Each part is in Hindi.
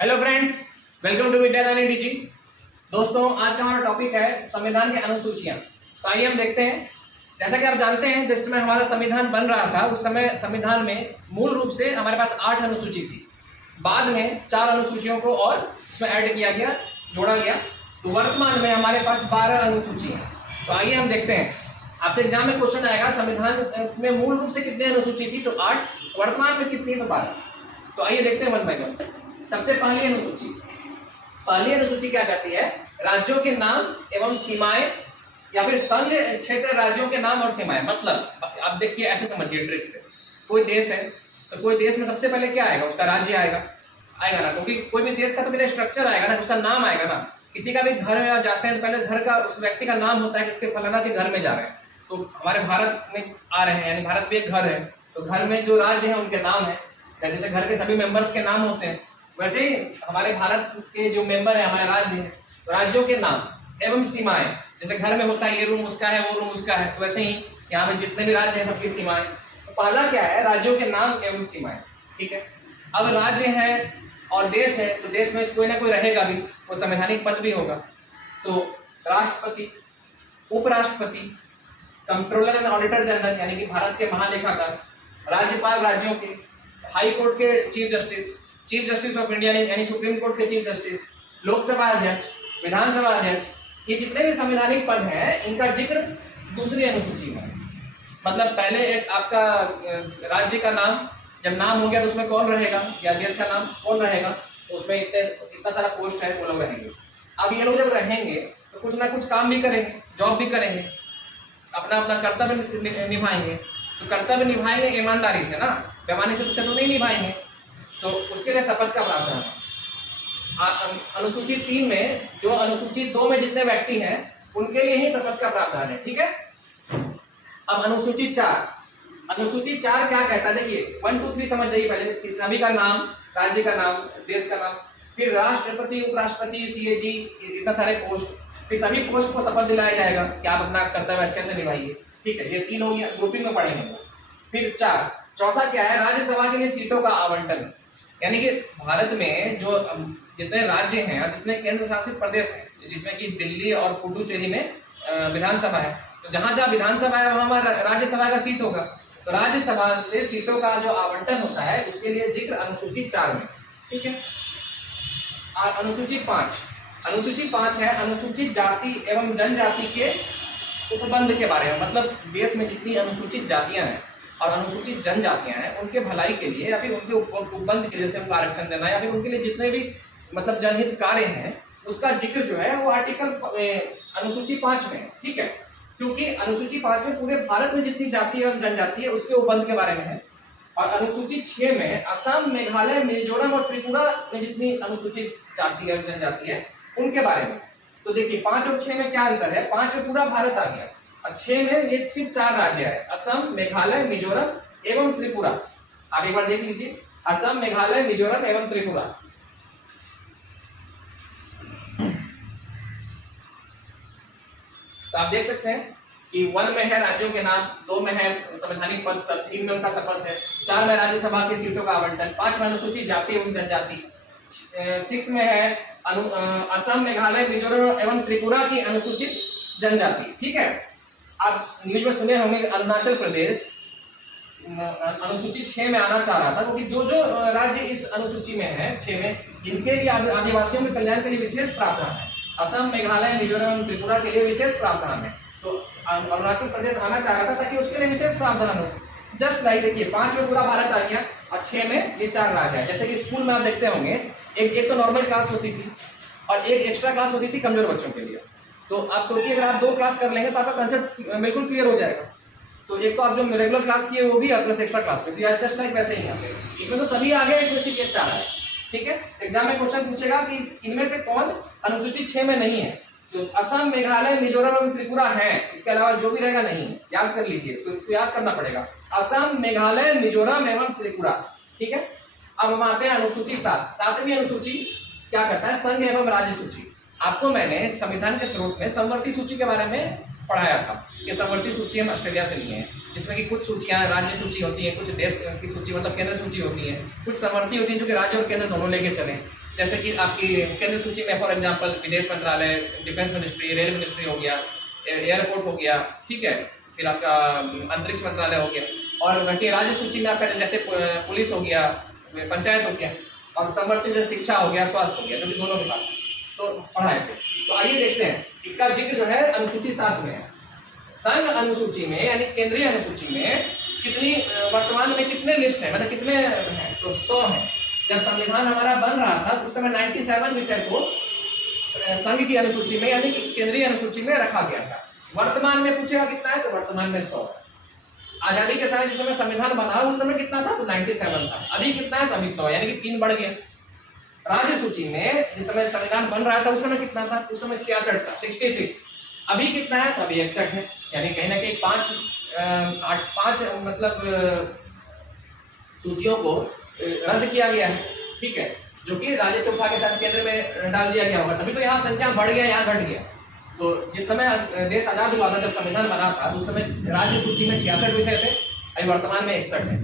Hello friends, welcome to Vidyadani DG. दोस्तों, आज का हमारा टॉपिक है संविधान की अनुसूचियां। तो आइए हम देखते हैं। जैसा कि आप जानते हैं, जिस समय हमारा संविधान बन रहा था उस समय संविधान में मूल रूप से हमारे पास 8 अनुसूची थी। बाद में 4 अनुसूचियों को और इसमें ऐड किया गया, जोड़ा गया। तो वर्तमान में हमारे पास 12 अनुसूची है। तो आइए हम देखते हैं। आपसे एग्जाम में क्वेश्चन आएगा संविधान में मूल रूप से कितनी अनुसूची थी, तो 8, वर्तमान में कितनी, तो 12। तो आइए देखते हैं वन बाय वन। सबसे पहली अनुसूची क्या कहती है? राज्यों के नाम एवं सीमाएं, या फिर संघ क्षेत्र राज्यों के नाम और सीमाएं। मतलब अब देखिए, ऐसे समझिए ट्रिक से। कोई देश है तो कोई देश में सबसे पहले क्या आएगा? उसका राज्य आएगा ना, क्योंकि कोई भी देश का तो पहले स्ट्रक्चर आएगा ना, उसका नाम आएगा ना। किसी का भी घर में जाते हैं तो पहले घर का, उस व्यक्ति का नाम होता है कि उसके फलाना के घर में जा रहे हैं। तो हमारे भारत में आ रहे हैं, यानी भारत में एक घर है, तो घर में जो राज्य है उनके नाम है। जैसे घर के सभी मेंबर्स के नाम होते हैं, वैसे ही हमारे भारत के जो मेंबर है, हमारे राज्य है, तो राज्यों के नाम एवं सीमाएं। जैसे घर में होता है ये रूम उसका है, वो रूम उसका है, तो वैसे ही यहाँ पे जितने भी राज्य हैं सबकी सीमाएं। तो पहला क्या है? राज्यों के नाम एवं सीमाएं। ठीक है। अब राज्य है और देश है, तो देश में कोई ना कोई रहेगा भी, वो संवैधानिक पद भी होगा। तो राष्ट्रपति, उपराष्ट्रपति, कंट्रोलर एंड ऑडिटर जनरल यानी कि भारत के महालेखाकार, राज्यपाल राज्यों के, हाई कोर्ट के चीफ जस्टिस ऑफ इंडिया यानी सुप्रीम कोर्ट के चीफ जस्टिस, लोकसभा अध्यक्ष, विधानसभा अध्यक्ष, ये जितने भी संवैधानिक पद हैं इनका जिक्र दूसरी अनुसूची में। मतलब पहले एक आपका राज्य का नाम, जब नाम हो गया तो उसमें कौन रहेगा, या देश का नाम कौन रहेगा, तो उसमें इतना सारा पोस्ट है, वो लोग रहेंगे। अब ये लोग जब रहेंगे तो कुछ ना कुछ काम भी करेंगे, जॉब भी करेंगे, अपना अपना कर्तव्य निभाएंगे। तो कर्तव्य निभाएंगे ईमानदारी से ना, बेईमानी से तो नहीं निभाएंगे। तो उसके लिए शपथ का प्रावधान है। अनुसूची 3 में, जो अनुसूची 2 में जितने व्यक्ति हैं उनके लिए ही शपथ का प्रावधान है। ठीक है। अब अनुसूची 4 क्या कहता है? देखिए 1 2 3 समझ जाइए पहले कि सभी का नाम, राज्य का नाम, देश का नाम, फिर राष्ट्रपति, उपराष्ट्रपति, सीएजी, इतना सारे पोस्ट, फिर सभी पोस्ट को शपथ दिलाया जाएगा कि आप अपना कर्तव्य अच्छे से निभाइए। ठीक है, ये 3 हो गया, ग्रुपिंग में पढ़ेंगे। फिर चौथा क्या है? राज्यसभा के लिए सीटों का आवंटन। यानी कि भारत में जो जितने राज्य हैं और जितने केंद्र शासित प्रदेश हैं, जिसमें कि दिल्ली और पुडुचेरी में विधानसभा है, तो जहां जहां विधानसभा है वहां राज्यसभा का सीट होगा। तो राज्यसभा से सीटों का जो आवंटन होता है उसके लिए जिक्र अनुसूची 4 में। ठीक है। अनुसूची 5 है अनुसूचित जाति एवं जनजाति के उपबंध के बारे में। मतलब देश में जितनी अनुसूचित जातियां हैं और अनुसूचित जनजातियां हैं उनके भलाई के लिए, या फिर उनके उपबंध के लिए, जैसे उनको आरक्षण देना, या फिर उनके लिए जितने भी मतलब जनहित कार्य हैं, उसका जिक्र जो है वो आर्टिकल अनुसूची 5 में। ठीक है। क्योंकि अनुसूची 5 में पूरे भारत में जितनी जाति एवं जनजाति है उसके उपबंध के बारे में है। और अनुसूची 6 में असम, मेघालय, मिजोरम और त्रिपुरा में जितनी अनुसूचित जाति एवं जनजाति है उनके बारे में। तो देखिए 5 और 6 में क्या अंतर है? 5 में पूरा भारत आ गया और 6 में ये सिर्फ 4 राज्य है, असम, मेघालय, मिजोरम एवं त्रिपुरा। आप एक बार देख लीजिए, असम, मेघालय, मिजोरम एवं त्रिपुरा। तो आप देख सकते हैं कि 1 में है राज्यों के नाम, 2 में है संवैधानिक पद, 3 में उनका शपथ है, 4 में राज्यसभा की सीटों का आवंटन, 5 में अनुसूचित जाति एवं जनजाति, 6 में है असम, मेघालय, मिजोरम एवं त्रिपुरा की अनुसूचित जनजाति। ठीक है। आप न्यूज में सुने होंगे अरुणाचल प्रदेश अनुसूची 6 में आना चाह रहा था, क्योंकि जो राज्य इस अनुसूची में है 6 में, इनके लिए आदिवासियों के कल्याण के लिए विशेष प्रावधान है। असम, मेघालय, मिजोरम, त्रिपुरा के लिए विशेष प्रावधान है। तो अरुणाचल प्रदेश आना चाह रहा था ताकि उसके लिए विशेष प्रावधान हो। जस्ट लाइक देखिए 5 में पूरा भारत आ गया और 6 में ये 4 राज्य है। जैसे कि स्कूल में आप देखते होंगे, एक तो नॉर्मल क्लास होती थी और एक एक्स्ट्रा क्लास होती थी कमजोर बच्चों के लिए। तो आप सोचिए, अगर आप 2 क्लास कर लेंगे तो आपका कंसेप्ट बिल्कुल क्लियर हो जाएगा। तो एक तो आप जो रेगुलर क्लास किए वो भी है, प्लस एक्स्ट्रा क्लास में, तो जस्ट लाइक वैसे ही यहाँ पे इसमें तो सभी आ गए, इसमें सिर्फ ये 4 है। ठीक है। एग्जाम में क्वेश्चन पूछेगा कि इनमें से कौन अनुसूचित 6 में नहीं है। तो असम, मेघालय, मिजोरम और त्रिपुरा है, इसके अलावा जो भी रहेगा नहीं। याद कर लीजिए, तो इसको याद करना पड़ेगा, असम, मेघालय, मिजोरम एवं त्रिपुरा। ठीक है। अब हम आते हैं अनुसूची 7वीं अनुसूची क्या कहता है? संघ एवं राज्य सूची। आपको मैंने संविधान के स्रोत में समवर्ती सूची के बारे में पढ़ाया था कि समवर्ती सूची हम ऑस्ट्रेलिया से लिए हैं, जिसमें कि कुछ सूचियां राज्य सूची होती है, कुछ देश की सूची मतलब केंद्र सूची होती है, कुछ समवर्ती होती है जो कि राज्य और केंद्र दोनों लेके चले। जैसे कि आपकी केंद्रीय सूची में फॉर एग्जांपल विदेश मंत्रालय, डिफेंस मिनिस्ट्री, रेल मिनिस्ट्री हो गया, एयरपोर्ट हो गया, ठीक है, फिर आपका अंतरिक्ष मंत्रालय हो गया। और वैसे राज्य सूची में आपका जैसे पुलिस हो गया, पंचायत हो गया, और समवर्ती जो शिक्षा हो गया, स्वास्थ्य हो गया, जो कि दोनों के पास तो पढ़ाए थे। तो आइए देखते हैं इसका जिक्र जो है अनुसूची 7 में है। संघ अनुसूची में यानी केंद्रीय अनुसूची में कितनी वर्तमान में कितने लिस्ट है, मतलब कितने हैं? तो 100 है। जब संविधान हमारा बन रहा था उस समय 97 विषय को संघ की अनुसूची में यानी कि केंद्रीय अनुसूची में रखा गया था। वर्तमान में पूछेगा कितना है, तो वर्तमान में 100 है। आजादी के समय जिस समय संविधान बना उस समय कितना था, तो 97 था। अभी कितना है, तो अभी 100, यानी कि 3 बढ़ गया। राज्य सूची में जिस समय संविधान बन रहा था उस समय कितना था, उस समय 66 था, 66। अभी कितना है, तो अभी 61 है। यानी कहीं ना कहीं 5 मतलब सूचियों को रद्द किया गया है, ठीक है, जो कि राज्य से उठा के साथ केंद्र में डाल दिया गया होगा, तभी तो यहाँ संख्या बढ़ गया, यहाँ घट गया। तो जिस समय देश आजाद हुआ था, जब संविधान बना था, तो उस समय राज्य सूची में 66 विषय थे, अभी वर्तमान में 61 है।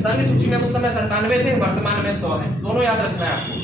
संघ सूची में उस समय 97 थे, वर्तमान में 100 है। दोनों याद रखना है आपको।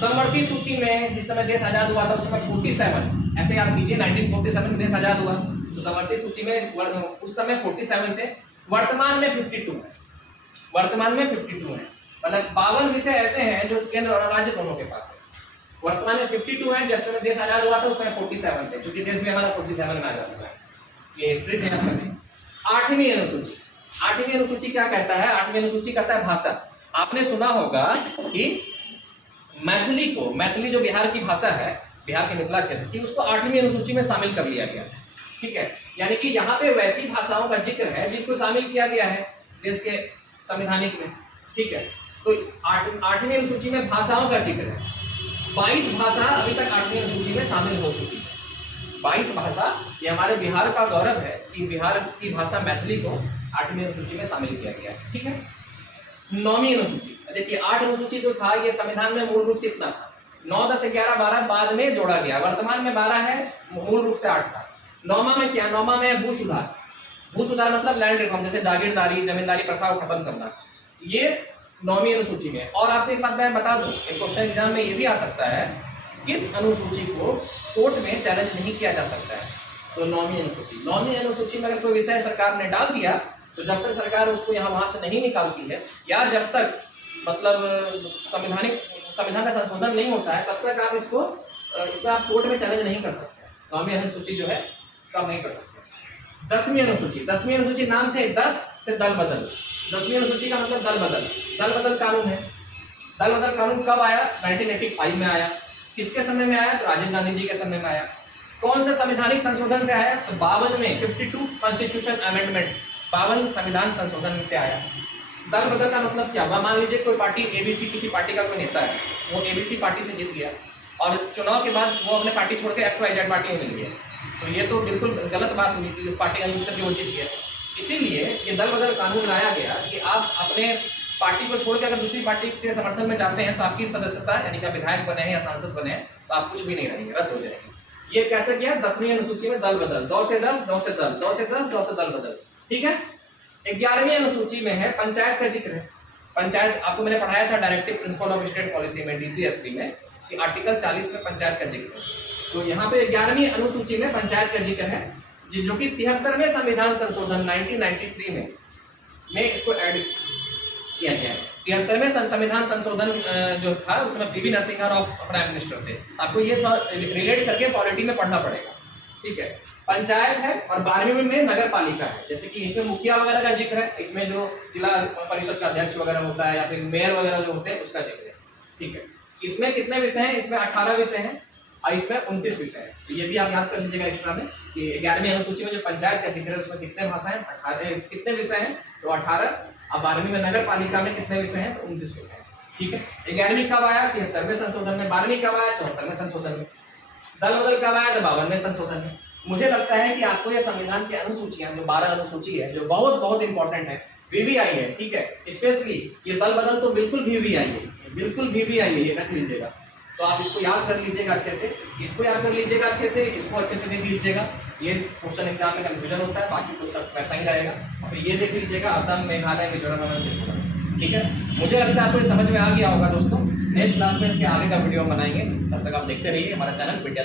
समवर्ती सूची में जिस समय देश आजाद हुआ था उस समय 47, ऐसे याद कीजिए 1947 में देश आजाद हुआ, तो समवर्ती सूची में उस समय 47 थे, वर्तमान में 52 है। वर्तमान में 52 है, मतलब 52 विषय ऐसे हैं जो केंद्र और राज्य दोनों के पास है। वर्तमान में 52 है, जब समय देश आजाद हुआ था उस समय 47 थे, क्योंकि देश में हमारा 47 में आजाद हुआ है। ये हिस्ट्री ध्यान रखें। 8वीं अनुसूची, 8वीं अनुसूची क्या कहता है? 8वीं अनुसूची कहता है भाषा। आपने सुना होगा कि मैथिली को, मैथिली जो बिहार की भाषा है, बिहार के मिथिला क्षेत्र की, उसको 8वीं अनुसूची में शामिल कर लिया गया है, ठीक है। यानी कि यहाँ पे वैसी भाषाओं का जिक्र है जिनको शामिल किया गया है देश के संवैधानिक में, ठीक है। तो 8वीं अनुसूची में भाषाओं का जिक्र है। 22 भाषा अभी तक 8वीं अनुसूची में शामिल हो चुकी है। 22 भाषा, ये हमारे बिहार का गौरव है कि बिहार की भाषा मैथिली को 8वीं अनुसूची में शामिल किया गया है, ठीक है। 9वीं अनुसूची, देखिए 8 अनुसूची जो था ये संविधान में मूल रूप से इतना था। 9, 10, 11, 12 बाद में जोड़ा गया, वर्तमान में 12 है, मूल रूप से 8 था। 9वां में क्या? 9वां में भू सुधार। भू सुधार मतलब लैंड रिफॉर्म, जैसे जागीरदारी, जमींदारी प्रथा को खत्म करना, ये 9वीं अनुसूची में। और आपको एक बात मैं बता दूं, एक क्वेश्चन एग्जाम में ये भी आ सकता है, किस अनुसूची को कोर्ट में चैलेंज नहीं किया जा सकता है? तो 9वीं अनुसूची। 9वीं अनुसूची में अगर कोई विषय सरकार ने डाल दिया, तो जब तक सरकार उसको यहाँ वहां से नहीं निकालती है, या जब तक मतलब संविधान का संशोधन नहीं होता है, तब तक आप इसमें आप कोर्ट में चैलेंज नहीं कर सकते। 9वीं अनुसूची जो है उसका नहीं कर सकते। 10वीं अनुसूची, 10वीं अनुसूची नाम से 10 से दल बदल। 10वीं अनुसूची का मतलब दल बदल, दल बदल कानून है। दल बदल कानून कब आया? 1985 में आया। किसके समय में आया? तो राजीव गांधी जी के समय में आया। कौन से संवैधानिक संशोधन से आया? तो 52 में 52 कॉन्स्टिट्यूशन अमेंडमेंट, 52 संविधान संशोधन से आया। दल बदल का मतलब क्या हुआ? मान लीजिए कोई पार्टी एबीसी, किसी पार्टी का कोई नेता है, वो एबीसी पार्टी से जीत गया और चुनाव के बाद वो अपने पार्टी छोड़ के XYZ पार्टी में मिल गया, तो ये तो बिल्कुल गलत बात हुई कि उस पार्टी का यूज करके वो जीत गया। इसीलिए ये दल बदल कानून लाया गया कि आप अपने पार्टी को छोड़ के अगर दूसरी पार्टी के समर्थन में जाते हैं तो आपकी सदस्यता, यानी कि विधायक बने हैं या सांसद बने हैं, तो आप कुछ भी नहीं रहेंगे, रद्द हो जाएंगे। ये कैसे किया? 10वीं अनुसूची में दल बदल, 2 से 10, 2 से दल, 2 से 10, 2 से दल बदल, ठीक है। 11वीं अनुसूची में है पंचायत का जिक्र है। पंचायत आपको मैंने पढ़ाया था directive principle of state policy में, DPSP में, कि आर्टिकल 40 में पंचायत का जिक्र है। तो यहाँ पे 11वीं अनुसूची में पंचायत का जिक्र है, जो कि 73वें संविधान संशोधन 1993 में इसको ऐड किया गया है। 73वें संविधान संशोधन जो था उसमें PV Narasimha Rao prime minister थे। आपको ये रिलेट करके पॉलिटी में पढ़ना पड़ेगा, ठीक है। पंचायत है और 12वीं में नगर पालिका है। जैसे कि इसमें मुखिया वगैरह का जिक्र है, इसमें जो जिला परिषद का अध्यक्ष वगैरह होता है या फिर मेयर वगैरह जो होते हैं उसका जिक्र है, ठीक है। इसमें कितने विषय हैं? इसमें 18 विषय हैं और इसमें 29 विषय हैं। तो ये भी आप याद कर लीजिएगा एक्स्ट्रा में कि 11वीं अनुसूची में जो पंचायत का जिक्र है उसमें कितने भाषा हैं? 18, कितने विषय हैं? तो 18। और 12वीं में नगर पालिका में कितने विषय हैं? तो 29 विषय हैं, ठीक है। 11वीं कब आया? 73वें संशोधन में। 12वीं कब आया? 74वें संशोधन में। दल बदल कब आया? तो 52वें संशोधन में। मुझे लगता है कि आपको ये संविधान की अनुसूचियां, जो 12 अनुसूची है, जो बहुत बहुत इंपॉर्टेंट है, VVI है, ठीक है। स्पेशली ये दल बदल तो बिल्कुल VVI है, बिल्कुल VVI है, ये रख लीजिएगा। तो आप इसको याद कर लीजिएगा अच्छे से, इसको याद कर लीजिएगा अच्छे से, इसको अच्छे से देख लीजिएगा। ये क्वेश्चन एग्जाम में कंफ्यूजन होता है, बाकी तो सब वैसा ही रहेगा। और ये देख लीजिएगा, असम, मेघालय, मिजोरम, त्रिपुरा, ठीक है, मुझे लगता है आपको ये समझ में आ गया होगा दोस्तों। नेक्स्ट क्लास में इसके आगे का वीडियो बनाएंगे, तब तक आप देखते रहिए हमारा चैनल विद्या।